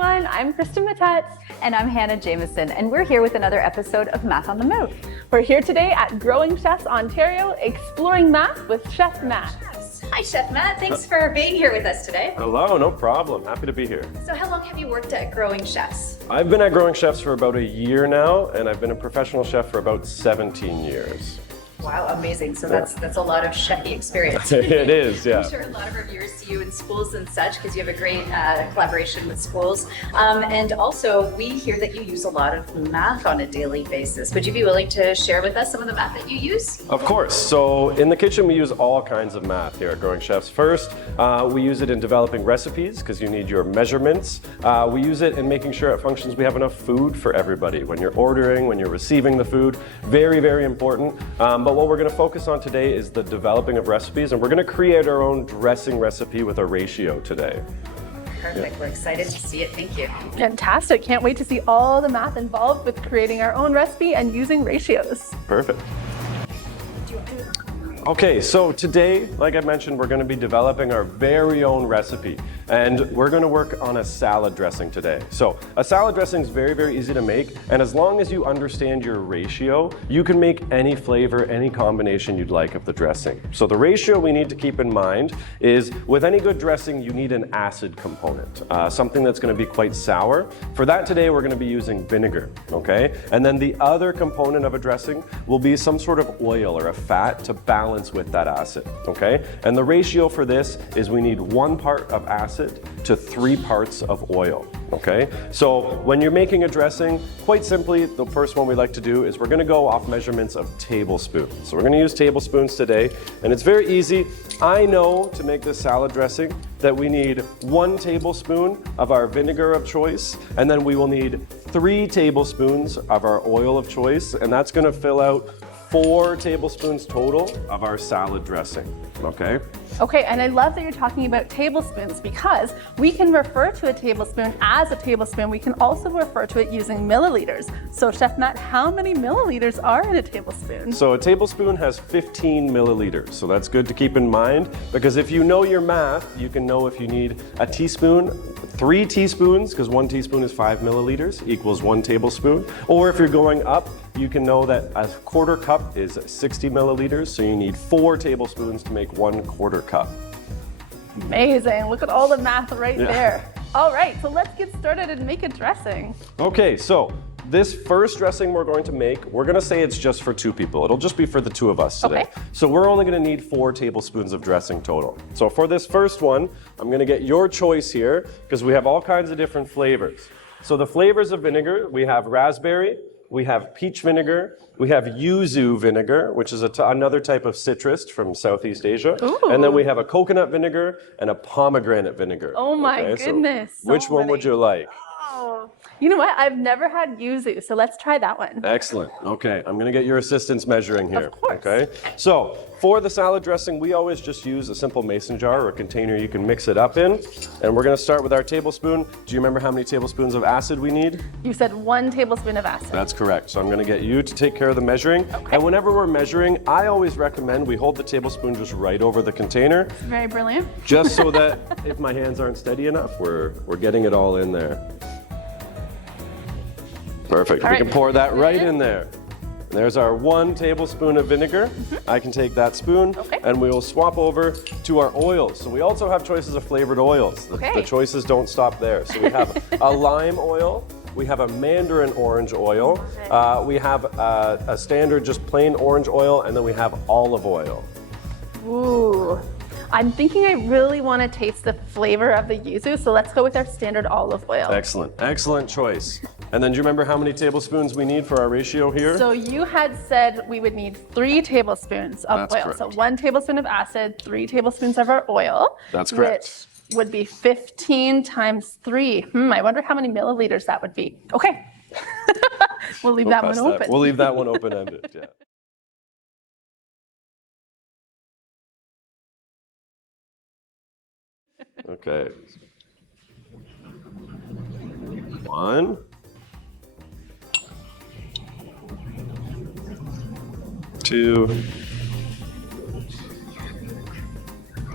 everyone, I'm Kristen Mattet. And I'm Hannah Jameson, and we're here with another episode of Math on the Move. We're here today at Growing Chefs Ontario, exploring math with Chef Matt. Hi, Chef Matt. Thanks for being here with us today. Hello, no problem. Happy to be here. So how long have you worked at Growing Chefs? I've been at Growing Chefs for about a year now, and I've been a professional chef for about 17 years. Wow, amazing. So that's a lot of chefy experience. It is, yeah. I'm sure a lot of our viewers see you in schools and such because you have a great collaboration with schools. And also, we hear that you use a lot of math on a daily basis. Would you be willing to share with us some of the math that you use? Of course. So in the kitchen, we use all kinds of math here at Growing Chefs. First, we use it in developing recipes because you need your measurements. We use it in making sure at functions we have enough food for everybody. When you're ordering, when you're receiving the food, very, very important. But what we're going to focus on today is the developing of recipes, and we're going to create our own dressing recipe with a ratio today. Perfect. Yeah. We're excited to see it. Thank you. Fantastic. Can't wait to see all the math involved with creating our own recipe and using ratios. Perfect. Okay, so today, like I mentioned, we're going to be developing our very own recipe, and we're going to work on a salad dressing today. So a salad dressing is very, very easy to make, and as long as you understand your ratio, you can make any flavor, any combination you'd like of the dressing. So the ratio we need to keep in mind is with any good dressing, you need an acid component, something that's going to be quite sour. For that today, we're going to be using vinegar, okay? And then the other component of a dressing will be some sort of oil or a fat to balance with that acid, okay? And the ratio for this is we need 1 part of acid to 3 parts of oil, okay? So when you're making a dressing, quite simply, the first one we like to do is we're gonna go off measurements of tablespoons. So we're gonna use tablespoons today, and it's very easy. I know to make this salad dressing that we need 1 tablespoon of our vinegar of choice, and then we will need 3 tablespoons of our oil of choice, and that's gonna fill out 4 tablespoons total of our salad dressing, okay? Okay, and I love that you're talking about tablespoons because we can refer to a tablespoon as a tablespoon. We can also refer to it using milliliters. So Chef Matt, how many milliliters are in a tablespoon? So a tablespoon has 15 milliliters. So that's good to keep in mind because if you know your math, you can know if you need a teaspoon, 3 teaspoons, because 1 teaspoon is 5 milliliters equals 1 tablespoon. Or if you're going up, you can know that a 1/4 cup is 60 milliliters, so you need 4 tablespoons to make 1/4 cup. Amazing, look at all the math right there. All right, so let's get started and make a dressing. Okay, so this first dressing we're going to make, we're gonna say it's just for 2 people. It'll just be for the 2 of us today. Okay. So we're only gonna need 4 tablespoons of dressing total. So for this first one, I'm gonna get your choice here because we have all kinds of different flavors. So the flavors of vinegar, we have raspberry, we have peach vinegar, we have yuzu vinegar, which is another type of citrus from Southeast Asia. Ooh. And then we have a coconut vinegar and a pomegranate vinegar. Oh my Okay, goodness. So which one would you like? Oh, you know what? I've never had yuzu, so let's try that one. Excellent. Okay, I'm gonna get your assistance measuring here. Of course. Okay, so for the salad dressing, we always just use a simple mason jar or a container you can mix it up in. And we're gonna start with our tablespoon. Do you remember how many tablespoons of acid we need? You said 1 tablespoon of acid. That's correct. So I'm gonna get you to take care of the measuring. Okay. And whenever we're measuring, I always recommend we hold the tablespoon just right over the container, Very brilliant. just so that if my hands aren't steady enough, we're getting it all in there. Perfect. All We right. can pour that right in there. There's our 1 tablespoon of vinegar. I can take that spoon Okay. and we will swap over to our oils. So we also have choices of flavored oils. Okay. The choices don't stop there. So we have a lime oil, we have a mandarin orange oil, we have a standard just plain orange oil, and then we have olive oil. Ooh. I'm thinking I really want to taste the flavor of the yuzu, so let's go with our standard olive oil. Excellent, excellent choice. And then do you remember how many tablespoons we need for our ratio here? So you had said we would need 3 tablespoons of That's oil. correct. So 1 tablespoon of acid, 3 tablespoons of our oil. That's correct. Which would be 15 times 3. I wonder how many milliliters that would be. Okay. We'll leave that one Past that. open. We'll leave that one open-ended, yeah. Okay. 1. 2.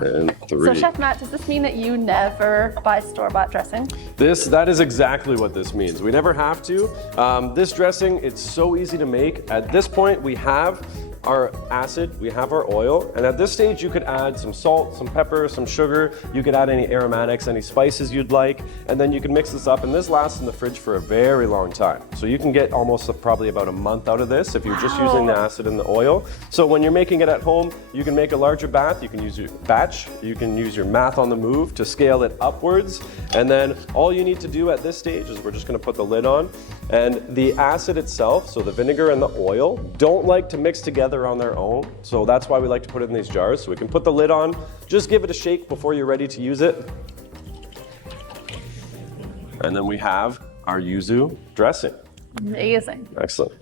And So 3. Chef Matt, does this mean that you never buy store-bought dressing? That is exactly what this means. We never have to. This dressing, it's so easy to make. At this point, we have our acid, we have our oil, and at this stage you could add some salt, some pepper, some sugar, you could add any aromatics, any spices you'd like, and then you can mix this up, and this lasts in the fridge for a very long time. So you can get almost probably about a month out of this if you're just using the acid and the oil. So when you're making it at home, you can make a larger batch, you can use your math on the move to scale it upwards, and then all you need to do at this stage is we're just gonna put the lid on, and the acid itself, so the vinegar and the oil, don't like to mix together on their own, so that's why we like to put it in these jars. So we can put the lid on, just give it a shake before you're ready to use it. And then we have our yuzu dressing. Amazing. Excellent.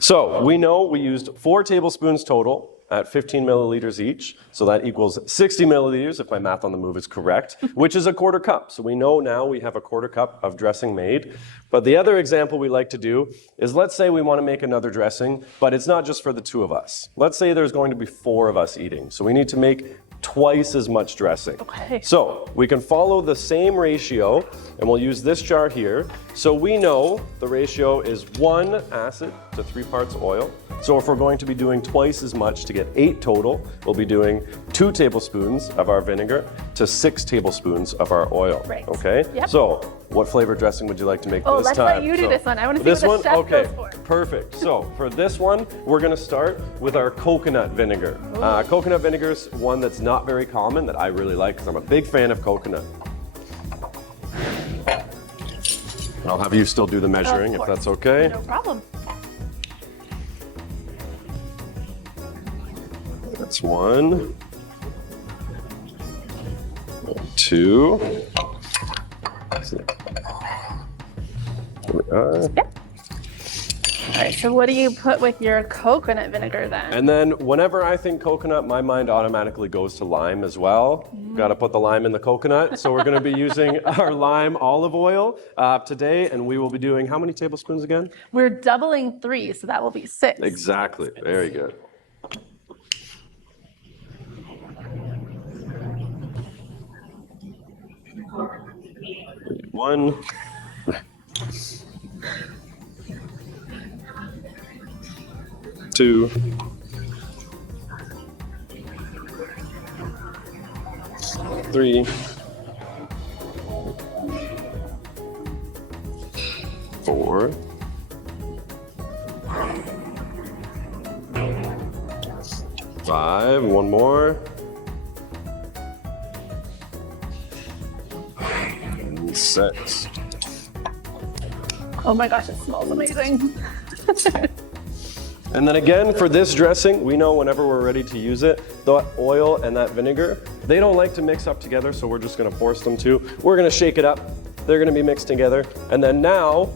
So we know we used 4 tablespoons total at 15 milliliters each. So that equals 60 milliliters, if my math on the move is correct, which is a quarter cup. So we know now we have a quarter cup of dressing made. But the other example we like to do is, let's say we want to make another dressing, but it's not just for the 2 of us. Let's say there's going to be 4 of us eating. So we need to make twice as much dressing. Okay. So we can follow the same ratio, and we'll use this jar here. So we know the ratio is 1 acid to 3 parts oil. So if we're going to be doing twice as much to get 8 total, we'll be doing 2 tablespoons of our vinegar to 6 tablespoons of our oil. Right. Okay? Yep. So what flavor dressing would you like to make Oh, this let's time? let you do this one. I want to see this what the one? chef Okay, goes for. perfect. So for this one, we're gonna start with our coconut vinegar. Coconut vinegar is one that's not very common that I really like because I'm a big fan of coconut. And I'll have you still do the measuring if course. that's okay. No problem. That's 1, 2. There we are. All right, so what do you put with your coconut vinegar then? And then whenever I think coconut, my mind automatically goes to lime as well. Got to put the lime in the coconut. So we're going to be using our lime olive oil today, and we will be doing how many tablespoons again? We're doubling 3, so that will be 6. Exactly. Very good. 1. 2. 3. 4. 5. One more. And 6. Oh my gosh, it smells amazing. And then again, for this dressing, we know whenever we're ready to use it, the oil and that vinegar, they don't like to mix up together, so we're just gonna force them to. We're gonna shake it up. They're gonna be mixed together. And then now,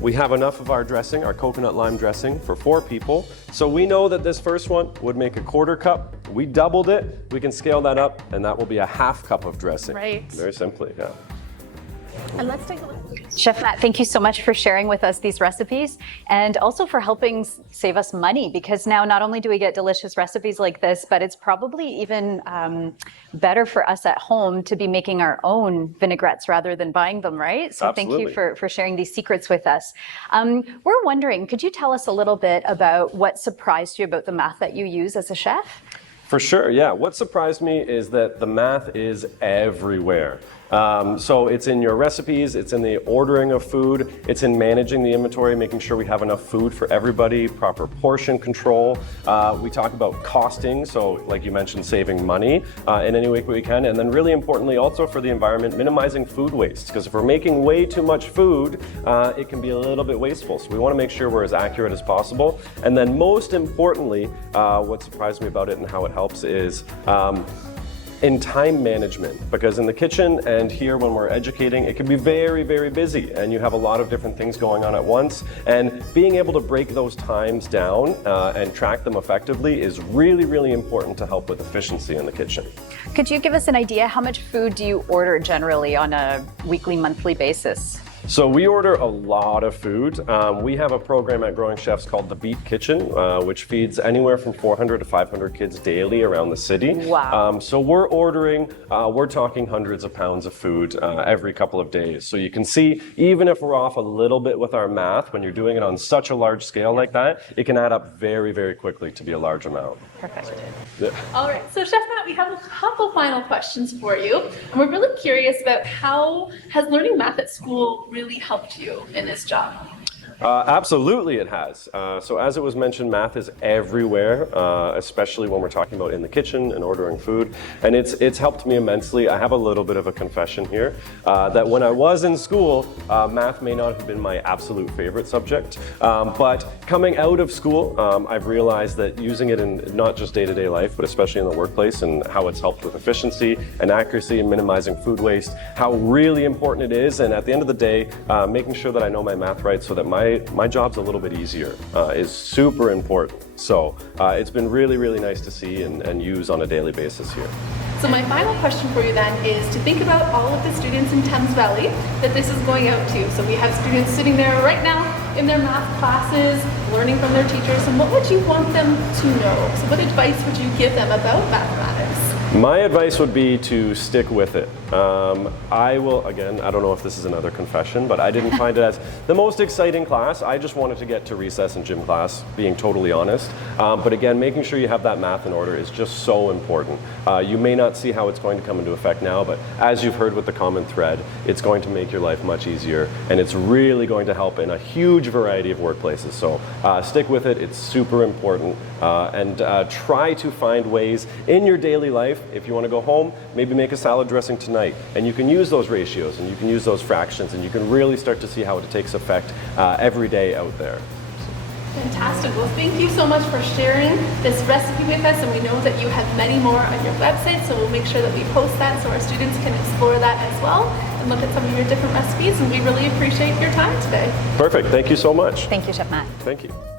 we have enough of our dressing, our coconut lime dressing, for 4 people. So we know that this first one would make a quarter cup. We doubled it. We can scale that up, and that will be a half cup of dressing. Right. Very simply, yeah. And let's take a look. Chef Matt, thank you so much for sharing with us these recipes and also for helping save us money, because now not only do we get delicious recipes like this, but it's probably even better for us at home to be making our own vinaigrettes rather than buying them, right? So thank you for sharing these secrets with us. We're wondering, could you tell us a little bit about what surprised you about the math that you use as a chef? For sure, yeah. What surprised me is that the math is everywhere. So it's in your recipes, it's in the ordering of food, it's in managing the inventory, making sure we have enough food for everybody, proper portion control. We talk about costing, so like you mentioned, saving money in any way we can. And then really importantly also for the environment, minimizing food waste. Because if we're making way too much food, it can be a little bit wasteful. So we want to make sure we're as accurate as possible. And then most importantly, what surprised me about it and how it helps is in time management, because in the kitchen and here when we're educating, it can be very, very busy and you have a lot of different things going on at once. And being able to break those times down and track them effectively is really, really important to help with efficiency in the kitchen. Could you give us an idea how much food do you order generally on a weekly, monthly basis? So we order a lot of food. We have a program at Growing Chefs called the Beat Kitchen, which feeds anywhere from 400 to 500 kids daily around the city. Wow. So we're ordering, we're talking hundreds of pounds of food every couple of days. So you can see, even if we're off a little bit with our math, when you're doing it on such a large scale like that, it can add up very, very quickly to be a large amount. Perfect. Yeah. All right, so Chef Matt, we have a couple final questions for you. And we're really curious about how has learning math at school really helped you in this job? Absolutely it has. So as it was mentioned, math is everywhere, especially when we're talking about in the kitchen and ordering food. And it's helped me immensely. I have a little bit of a confession here, that when I was in school, math may not have been my absolute favorite subject. But coming out of school, I've realized that using it in not just day-to-day life, but especially in the workplace, and how it's helped with efficiency and accuracy and minimizing food waste, how really important it is. And at the end of the day, making sure that I know my math right so that my job's a little bit easier is super important. So it's been really, really nice to see and use on a daily basis here. So my final question for you then is to think about all of the students in Thames Valley that this is going out to. So we have students sitting there right now in their math classes, learning from their teachers, and what would you want them to know? So what advice would you give them about mathematics? My advice would be to stick with it. I will, again, I don't know if this is another confession, but I didn't find it as the most exciting class. I just wanted to get to recess and gym class, being totally honest. But again, making sure you have that math in order is just so important. You may not see how it's going to come into effect now, but as you've heard with the common thread, it's going to make your life much easier, and it's really going to help in a huge variety of workplaces. So stick with it, it's super important, and try to find ways in your daily life. If you want to go home, maybe make a salad dressing tonight, and you can use those ratios and you can use those fractions, and you can really start to see how it takes effect every day out there. Fantastic. Well, thank you so much for sharing this recipe with us, and we know that you have many more on your website, so we'll make sure that we post that so our students can explore that as well and look at some of your different recipes, and we really appreciate your time today. Perfect. Thank you so much. Thank you, Chef Matt. Thank you.